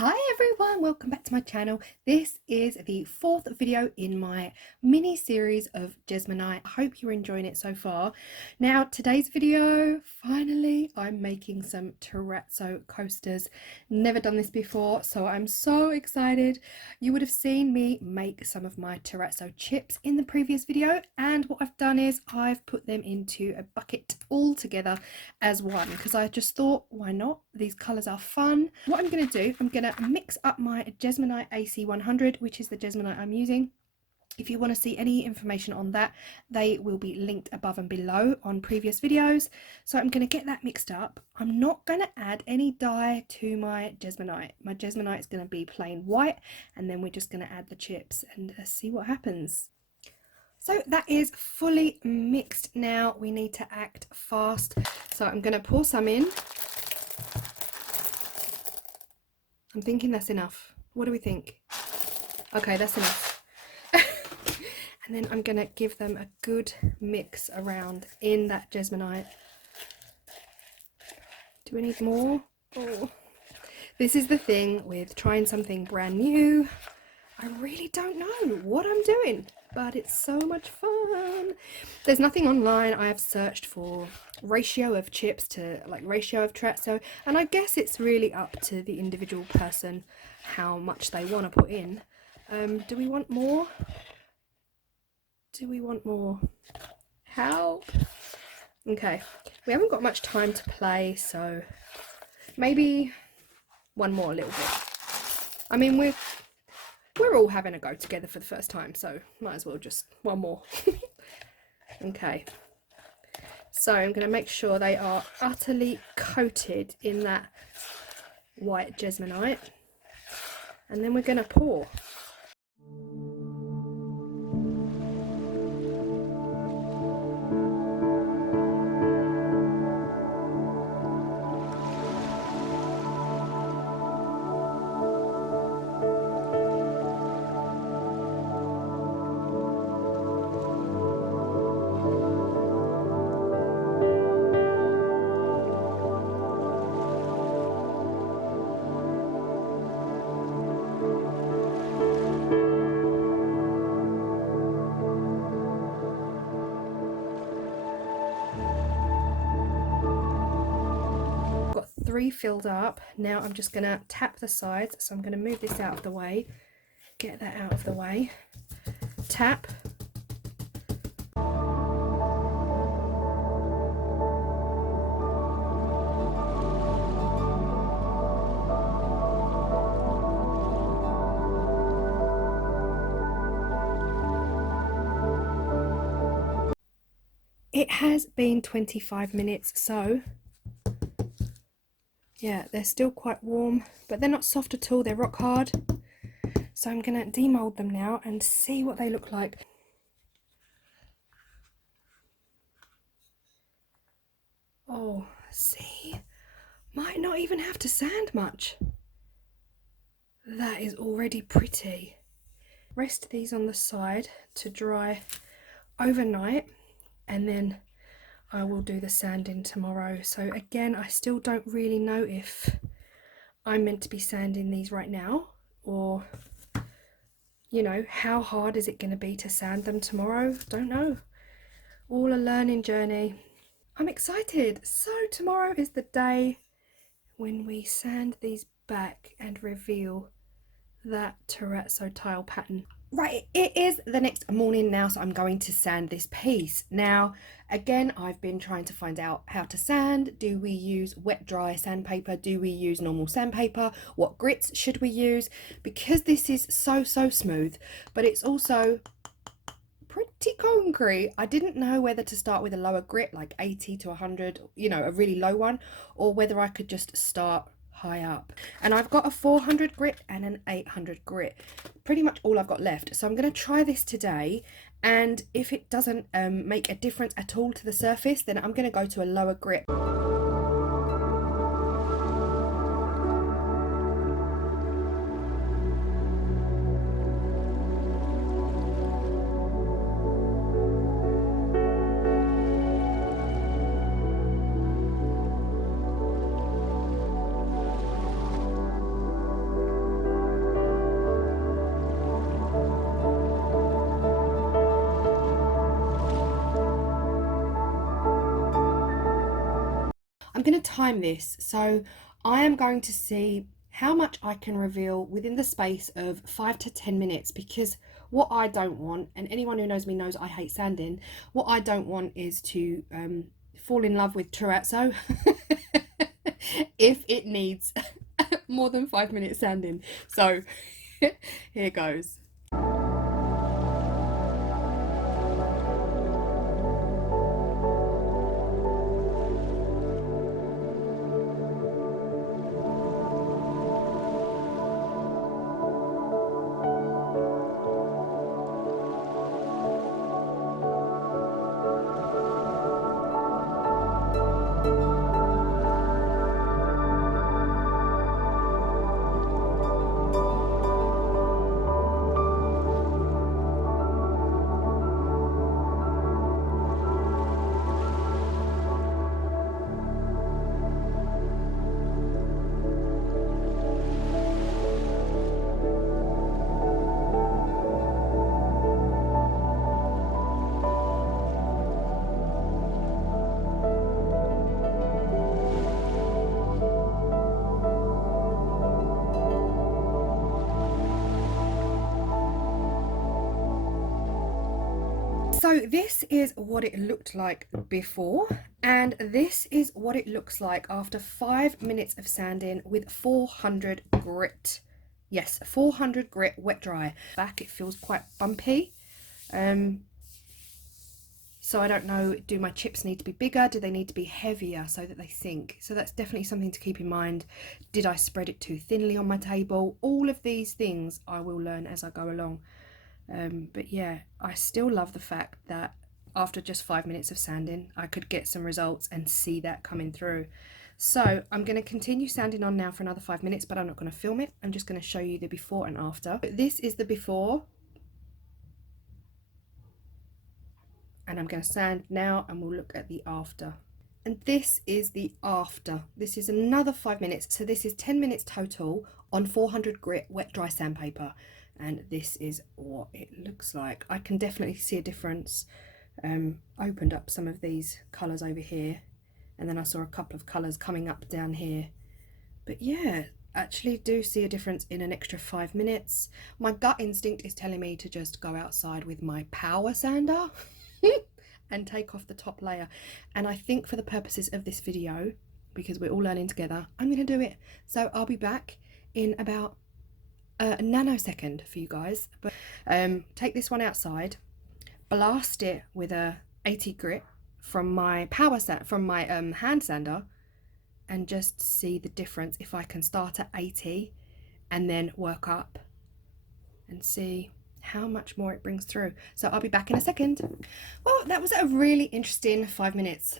Hi everyone, welcome back to my channel. This is the fourth video in my mini series of Jesmonite. I hope you're enjoying it so far. Now today's video, finally I'm making some Terrazzo coasters. Never done this before, so I'm so excited. You would have seen me make some of my Terrazzo chips in the previous video, and what I've done is I've put them into a bucket all together as one because I just thought, why not? These colours are fun. What I'm going to do, I'm going to mix up my Jesmonite AC100, which is the Jesmonite I'm using. If you want to see any information on that, they will be linked above and below on previous videos. So I'm going to get that mixed up. I'm not going to add any dye to my Jesmonite. My Jesmonite is going to be plain white, and then we're just going to add the chips and see what happens. So that is fully mixed now. We need to act fast. So I'm going to pour some in. I'm thinking that's enough. What do we think? Okay, that's enough. And then I'm going to give them a good mix around in that Jesmonite. Do we need more? Oh. This is the thing with trying something brand new. I really don't know what I'm doing, but it's so much fun. There's nothing online. I have searched for ratio of chips to like ratio of Terrazzo, and I guess it's really up to the individual person how much they want to put in. Do we want more? Do we want more? Help! Okay, we haven't got much time to play, so maybe one more little bit. I mean, we're all having a go together for the first time, so might as well just one more. Okay, so I'm going to make sure they are utterly coated in that white Jesmonite, and then we're going to pour. Got 3 filled up. Now I'm just going to tap the sides, so I'm going to move this out of the way, get that out of the way, tap. It has been 25 minutes, so yeah, they're still quite warm, but they're not soft at all, they're rock hard. So I'm going to demold them now and see what they look like. Oh, see? Might not even have to sand much. That is already pretty. Rest these on the side to dry overnight, and then I will do the sanding tomorrow. So again, I still don't really know if I'm meant to be sanding these right now, or you know, how hard is it going to be to sand them tomorrow? Don't know. All a learning journey. I'm excited. So tomorrow is the day when we sand these back and reveal that Terrazzo tile pattern. Right, it is the next morning now, so I'm going to sand this piece. Now, again, I've been trying to find out how to sand. Do we use wet dry sandpaper? Do we use normal sandpaper? What grits should we use? Because this is so smooth, but it's also pretty concrete. I didn't know whether to start with a lower grit, like 80 to 100, you know, a really low one, or whether I could just start high up. And I've got a 400 grit and an 800 grit, pretty much all I've got left. So I'm going to try this today, and if it doesn't make a difference at all to the surface, then I'm going to go to a lower grit. going to time this, so I am going to see how much I can reveal within the space of 5 to 10 minutes, because what I don't want, and anyone who knows me knows I hate sanding, what I don't want is to fall in love with Terrazzo if it needs more than 5 minutes sanding. So here goes. So this is what it looked like before, and this is what it looks like after 5 minutes of sanding with 400 grit. Yes, 400 grit wet dry. Back it feels quite bumpy. So I don't know, do my chips need to be bigger? Do they need to be heavier so that they sink? So that's definitely something to keep in mind. Did I spread it too thinly on my table? All of these things I will learn as I go along. But yeah, I still love the fact that after just 5 minutes of sanding, I could get some results and see that coming through. So I'm going to continue sanding on now for another 5 minutes, but I'm not going to film it. I'm just going to show you the before and after. This is the before. And I'm going to sand now, and we'll look at the after. And this is the after. This is another 5 minutes. So this is 10 minutes total on 400 grit wet dry sandpaper. And this is what it looks like. I can definitely see a difference. Opened up some of these colours over here, and then I saw a couple of colours coming up down here. But yeah, actually do see a difference in an extra 5 minutes. My gut instinct is telling me to just go outside with my power sander and take off the top layer. And I think for the purposes of this video, because we're all learning together, I'm going to do it. So I'll be back in about a nanosecond for you guys. But take this one outside, blast it with a 80 grit from my hand sander, and just see the difference if I can start at 80 and then work up and see how much more it brings through. So I'll be back in a second. Well, that was a really interesting 5 minutes.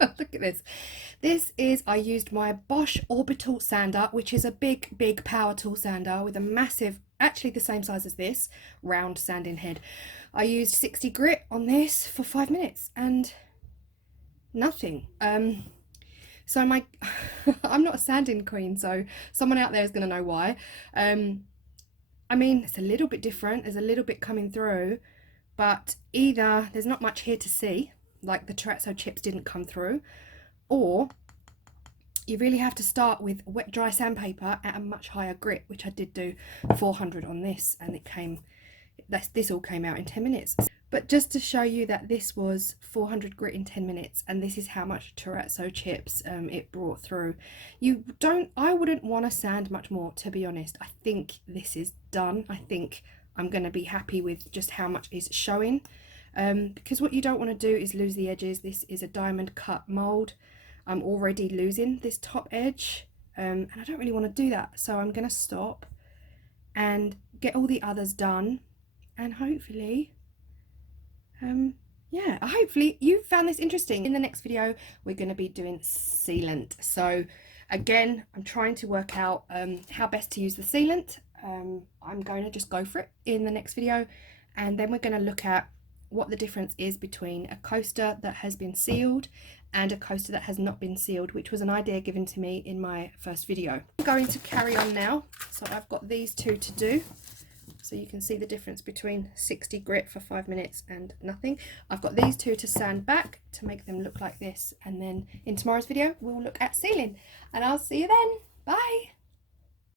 Look at this. This is, I used my Bosch orbital sander, which is a big power tool sander with a massive, actually the same size as this, round sanding head. I used 60 grit on this for 5 minutes and nothing. So I'm not a sanding queen, so someone out there is going to know why. I mean, it's a little bit different, there's a little bit coming through, but either there's not much here to see, like the Terazzo chips didn't come through, or you really have to start with wet dry sandpaper at a much higher grit, which I did do 400 on this, and this all came out in 10 minutes. But just to show you that this was 400 grit in 10 minutes, and this is how much Terazzo chips it brought through. I wouldn't want to sand much more, to be honest. I think this is done. I think I'm going to be happy with just how much is showing. Because what you don't want to do is lose the edges. This is a diamond cut mould. I'm already losing this top edge, and I don't really want to do that. So I'm going to stop and get all the others done, and hopefully yeah, hopefully you found this interesting. In the next video we're going to be doing sealant. So again, I'm trying to work out how best to use the sealant. I'm going to just go for it in the next video, and then we're going to look at what the difference is between a coaster that has been sealed and a coaster that has not been sealed, which was an idea given to me in my first video. I'm going to carry on now. So I've got these two to do. so you can see the difference between 60 grit for 5 minutes and nothing. I've got these two to sand back to make them look like this, and then in tomorrow's video we'll look at sealing, and I'll see you then. Bye.